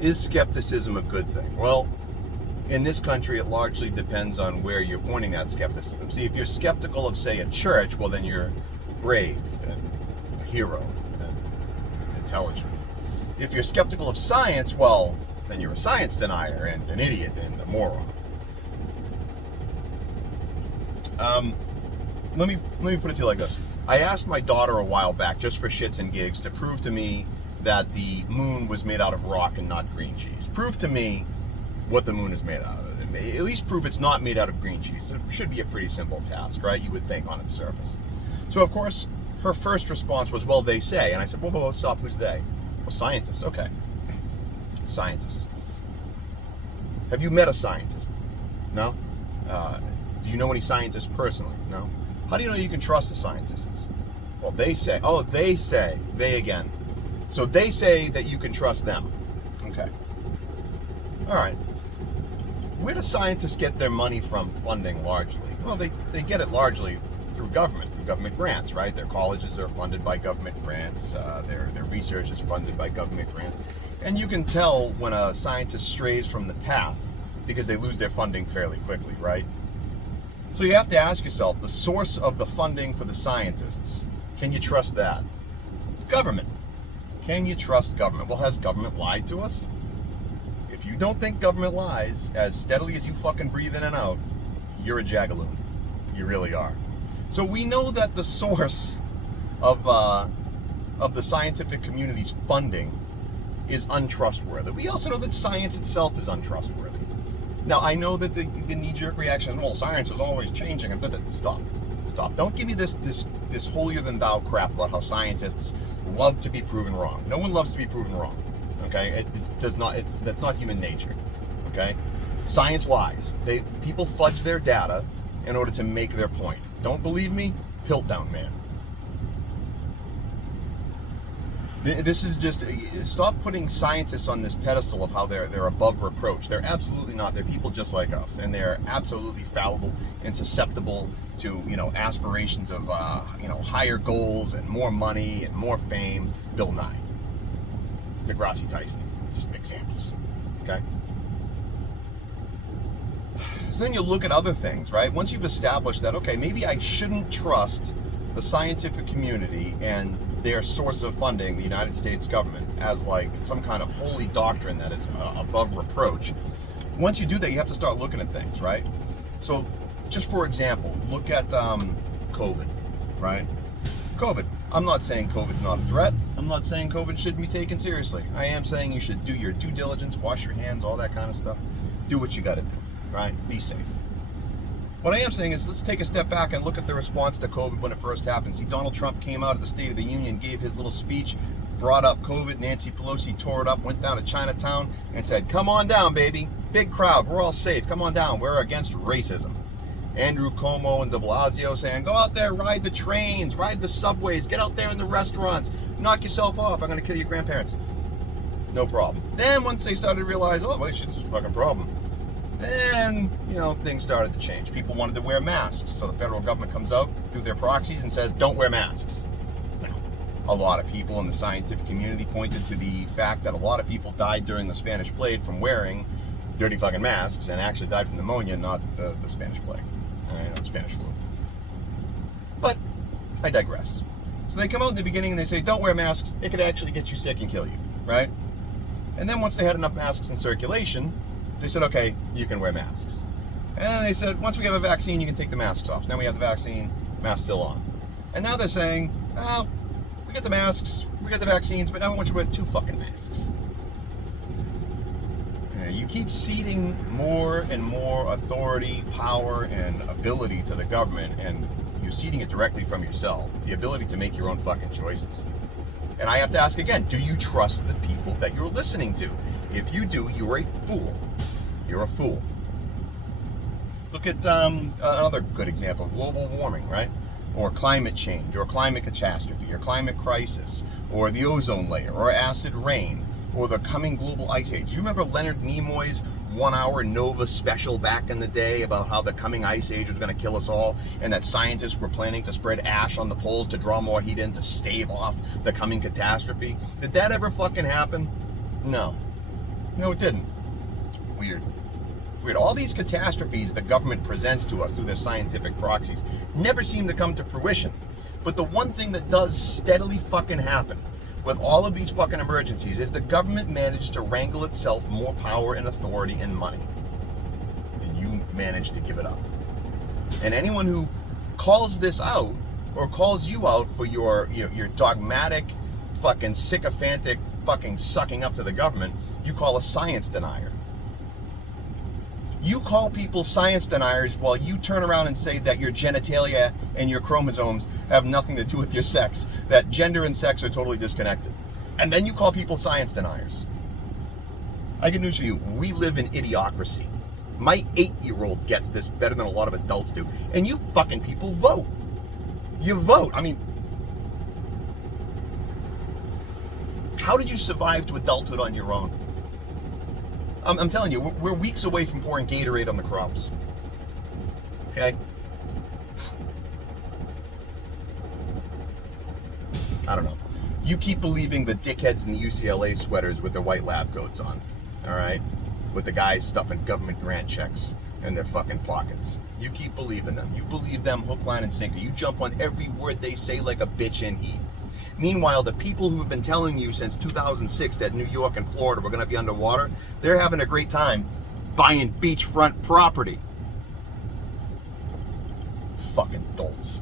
Is skepticism a good thing? Well, in this country, it largely depends on where you're pointing that skepticism. See, if you're skeptical of, say, a church, well, then you're brave and a hero and intelligent. If you're skeptical of science, well, then you're a science denier and an idiot and a moron. Let me put it to you like this. I asked my daughter a while back, just for shits and gigs, to prove to me that the moon was made out of rock and not green cheese. Prove to me what the moon is made out of. At least prove it's not made out of green cheese. It should be a pretty simple task, right? You would think on its surface. So, of course, her first response was, well, they say. And I said, whoa, stop, who's they? Well, scientists, okay. Scientists. Have you met a scientist? No? Do you know any scientists personally? No? How do you know you can trust the scientists? Well, they say. Oh, they say. They again. So they say that you can trust them. Okay. All right. Where do scientists get their money from funding largely? Well, they get it largely through government grants, right? Their colleges are funded by government grants. Their research is funded by government grants. And you can tell when a scientist strays from the path because they lose their funding fairly quickly, right? So you have to ask yourself, the source of the funding for the scientists, can you trust that? Government. Can you trust government? Well, has government lied to us? If you don't think government lies as steadily as you fucking breathe in and out, you're a jagaloon. You really are. So we know that the source of the scientific community's funding is untrustworthy. We also know that science itself is untrustworthy. Now, I know that the knee-jerk reaction is, well, science is always changing. And stop. Don't give me this holier-than-thou crap about how scientists love to be proven wrong. No one loves to be proven wrong. Okay, that's not human nature. Okay, science lies. People fudge their data in order to make their point. Don't believe me? Piltdown Man. This is just, stop putting scientists on this pedestal of how they're above reproach. They're absolutely not. They're people just like us, and they're absolutely fallible and susceptible to aspirations of higher goals and more money and more fame. Bill Nye, deGrasse Tyson, just examples. Okay. So then you look at other things, right? Once you've established that, okay, maybe I shouldn't trust the scientific community and their source of funding, the United States government, as like some kind of holy doctrine that is above reproach. Once you do that, you have to start looking at things, right? So, just for example, look at COVID, right? COVID. I'm not saying COVID's not a threat. I'm not saying COVID shouldn't be taken seriously. I am saying you should do your due diligence, wash your hands, all that kind of stuff. Do what you got to do, right? Be safe. What I am saying is, let's take a step back and look at the response to COVID when it first happened. See, Donald Trump came out of the State of the Union, gave his little speech, brought up COVID. Nancy Pelosi tore it up, went down to Chinatown and said, come on down, baby. Big crowd. We're all safe. Come on down. We're against racism. Andrew Cuomo and de Blasio saying, go out there, ride the trains, ride the subways, get out there in the restaurants, knock yourself off. I'm going to kill your grandparents. No problem. Then once they started to realize, oh, wait, it's a fucking problem. Then, things started to change. People wanted to wear masks, so the federal government comes out through their proxies and says, don't wear masks. Now, a lot of people in the scientific community pointed to the fact that a lot of people died during the Spanish plague from wearing dirty fucking masks and actually died from pneumonia, not the Spanish plague, the Spanish flu. But I digress. So they come out in the beginning and they say, don't wear masks. It could actually get you sick and kill you, right? And then once they had enough masks in circulation, they said, okay, you can wear masks. And then they said, once we have a vaccine, you can take the masks off. So now we have the vaccine, masks still on. And now they're saying, well, we got the masks, we got the vaccines, but now we want you to wear 2 fucking masks. You keep ceding more and more authority, power, and ability to the government, and you're ceding it directly from yourself, the ability to make your own fucking choices. And I have to ask again, do you trust the people that you're listening to? If you do, you're a fool. You're a fool. Look at another good example, global warming, right? Or climate change, or climate catastrophe, or climate crisis, or the ozone layer, or acid rain, or the coming global ice age. You remember Leonard Nimoy's 1-hour Nova special back in the day about how the coming ice age was going to kill us all, and that scientists were planning to spread ash on the poles to draw more heat in to stave off the coming catastrophe? Did that ever fucking happen? No. No, it didn't. Weird. Weird. All these catastrophes the government presents to us through their scientific proxies never seem to come to fruition. But the one thing that does steadily fucking happen with all of these fucking emergencies is the government manages to wrangle itself more power and authority and money. And you manage to give it up. And anyone who calls this out or calls you out for your dogmatic, fucking sycophantic fucking sucking up to the government, you call a science denier. You call people science deniers while you turn around and say that your genitalia and your chromosomes have nothing to do with your sex, that gender and sex are totally disconnected. And then you call people science deniers. I got news for you. We live in idiocracy. My 8-year-old gets this better than a lot of adults do. And you fucking people vote. You vote. I mean, how did you survive to adulthood on your own? I'm telling you, we're weeks away from pouring Gatorade on the crops. Okay? I don't know. You keep believing the dickheads in the UCLA sweaters with their white lab coats on. All right? With the guys stuffing government grant checks in their fucking pockets. You keep believing them. You believe them hook, line, and sinker. You jump on every word they say like a bitch in heat. Meanwhile, the people who have been telling you since 2006 that New York and Florida were going to be underwater, they're having a great time buying beachfront property. Fucking dolts.